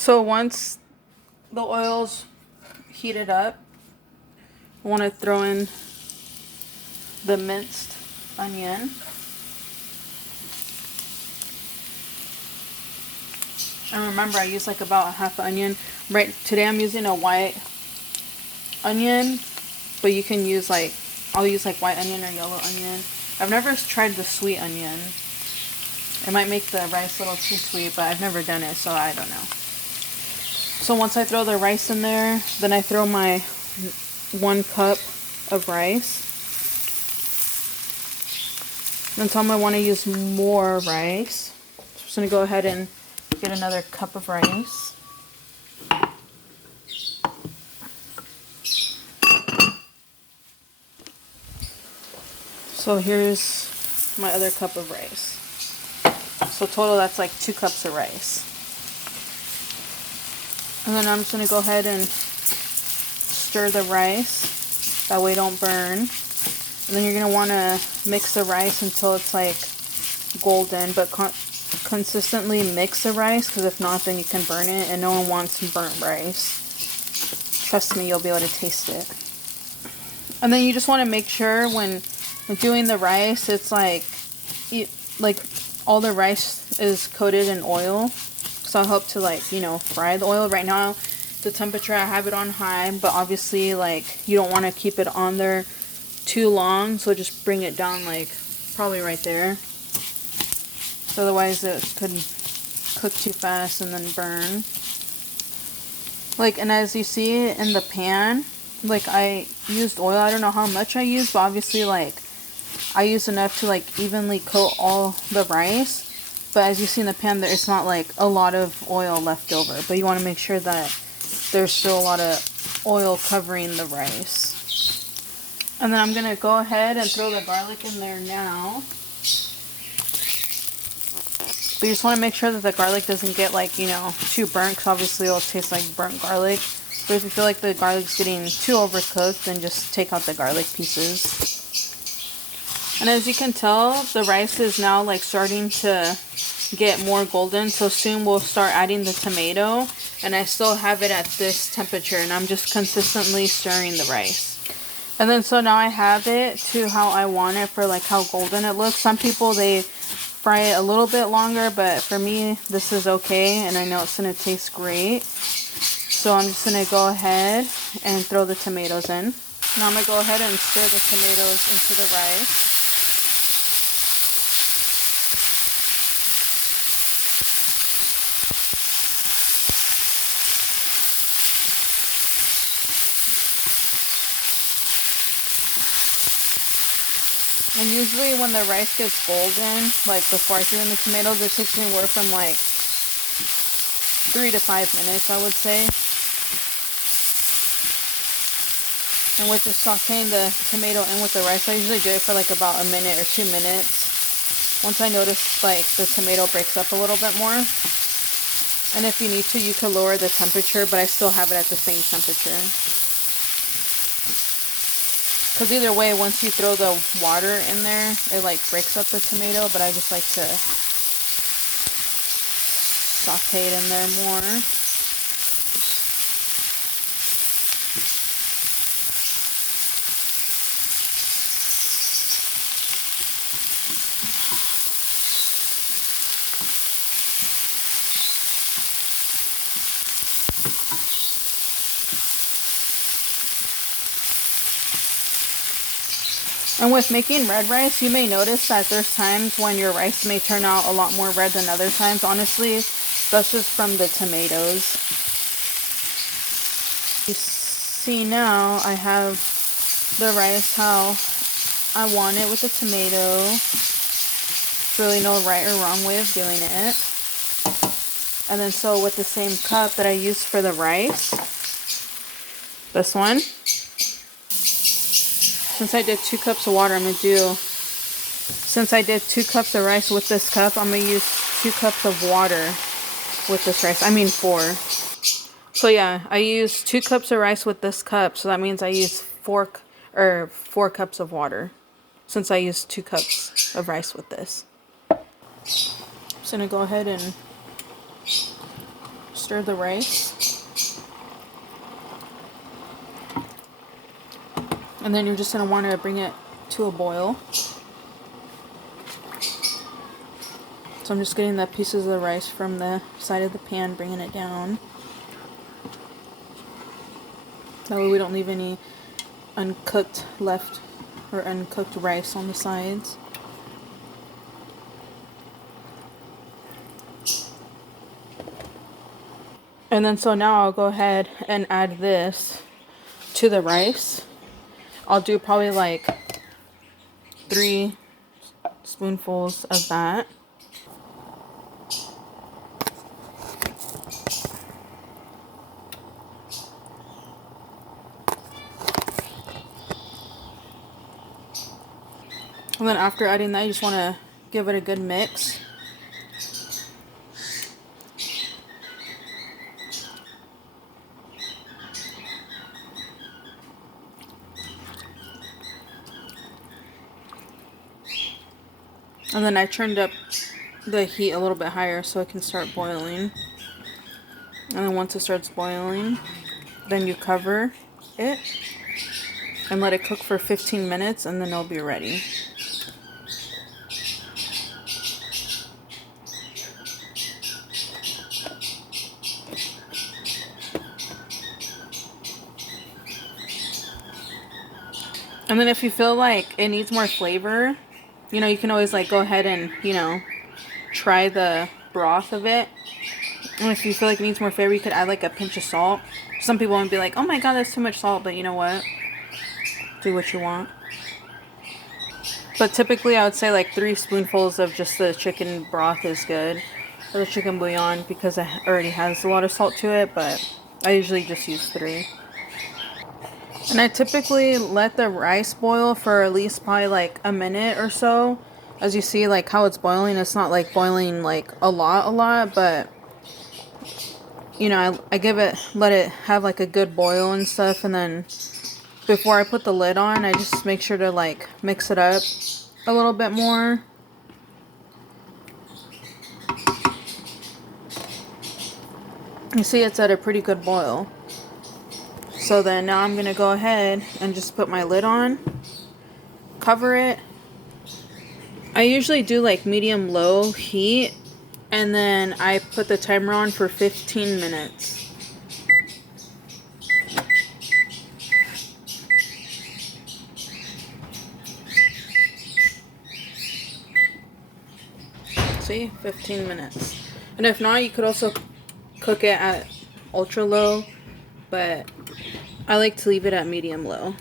So once the oil's heated up, I want to throw in the minced onion. And remember, I use like about a half an onion. Right today I'm using a white onion, but you can use like, I'll use like white onion or yellow onion. I've never tried the sweet onion. It might make the rice a little too sweet, but I've never done it, so I don't know. So once I throw the rice in there, then I throw my 1 cup of rice. Then tell me I want to use more rice. So I'm just going to go ahead and get another cup of rice. So here's my other cup of rice. So total that's like 2 cups of rice. And then I'm just going to go ahead and stir the rice. That way it don't burn. And then you're going to want to mix the rice until it's like golden, but consistently mix the rice, because if not then you can burn it, and no one wants burnt rice. Trust me, you'll be able to taste it. And then you just want to make sure when doing the rice, it's like all the rice is coated in oil, so I'll help to like, you know, fry the oil. Right now the temperature, I have it on high, but obviously like you don't want to keep it on there too long, so just bring it down like probably right there, so otherwise it could cook too fast and then burn. Like, and as you see in the pan, like I used oil. I don't know how much I used, but obviously like I used enough to like evenly coat all the rice. But as you see in the pan, it's not like a lot of oil left over, but you want to make sure that there's still a lot of oil covering the rice. And then I'm going to go ahead and throw the garlic in there now. But you just want to make sure that the garlic doesn't get like, you know, too burnt, because obviously it'll taste like burnt garlic. But if you feel like the garlic's getting too overcooked, then just take out the garlic pieces. And as you can tell, the rice is now like starting to get more golden, so soon we'll start adding the tomato. And I still have it at this temperature, and I'm just consistently stirring the rice. And then so now I have it to how I want it, for like how golden it looks. Some people, they fry it a little bit longer, but for me this is okay, and I know it's going to taste great. So I'm just going to go ahead and throw the tomatoes in. Now I'm going to go ahead and stir the tomatoes into the rice. And usually when the rice gets golden, like before I throw in the tomatoes, it takes me anywhere from like 3 to 5 minutes, I would say. And with just sauteing the tomato in with the rice, I usually do it for like about a minute or 2 minutes. Once I notice like the tomato breaks up a little bit more. And if you need to, you could lower the temperature, but I still have it at the same temperature. Because either way, once you throw the water in there, it like breaks up the tomato, but I just like to saute it in there more. And with making red rice, you may notice that there's times when your rice may turn out a lot more red than other times. Honestly, that's just from the tomatoes. You see now, I have the rice how I want it with the tomato. There's really no right or wrong way of doing it. And then so with the same cup that I used for the rice, this one, since I did 2 cups of water, since I did 2 cups of rice with this cup, I'm going to use 2 cups of water with this rice. I mean 4. So yeah, I used 2 cups of rice with this cup, so that means I used 4 cups of water, since I used 2 cups of rice with this. I'm just going to go ahead and stir the rice. And then you're just going to want to bring it to a boil. So I'm just getting the pieces of the rice from the side of the pan, bringing it down. That way we don't leave any uncooked left or uncooked rice on the sides. And then so now I'll go ahead and add this to the rice. I'll do probably like 3 spoonfuls of that. And then after adding that, you just want to give it a good mix. And then I turned up the heat a little bit higher so it can start boiling. And then once it starts boiling, then you cover it and let it cook for 15 minutes and then it'll be ready. And then if you feel like it needs more flavor, you know, you can always like go ahead and, you know, try the broth of it. And if you feel like it needs more flavor, you could add like a pinch of salt. Some people would be like, oh my god, that's too much salt, but you know what? Do what you want. But typically I would say like 3 spoonfuls of just the chicken broth is good. Or the chicken bouillon, because it already has a lot of salt to it, but I usually just use 3. And I typically let the rice boil for at least probably like a minute or so. As you see, like how it's boiling, it's not like boiling like a lot, but you know, I let it have like a good boil and stuff, and then before I put the lid on, I just make sure to like mix it up a little bit more. You see it's at a pretty good boil. So then now I'm going to go ahead and just put my lid on, cover it. I usually do like medium-low heat, and then I put the timer on for 15 minutes. See, 15 minutes. And if not, you could also cook it at ultra-low, but I like to leave it at medium-low.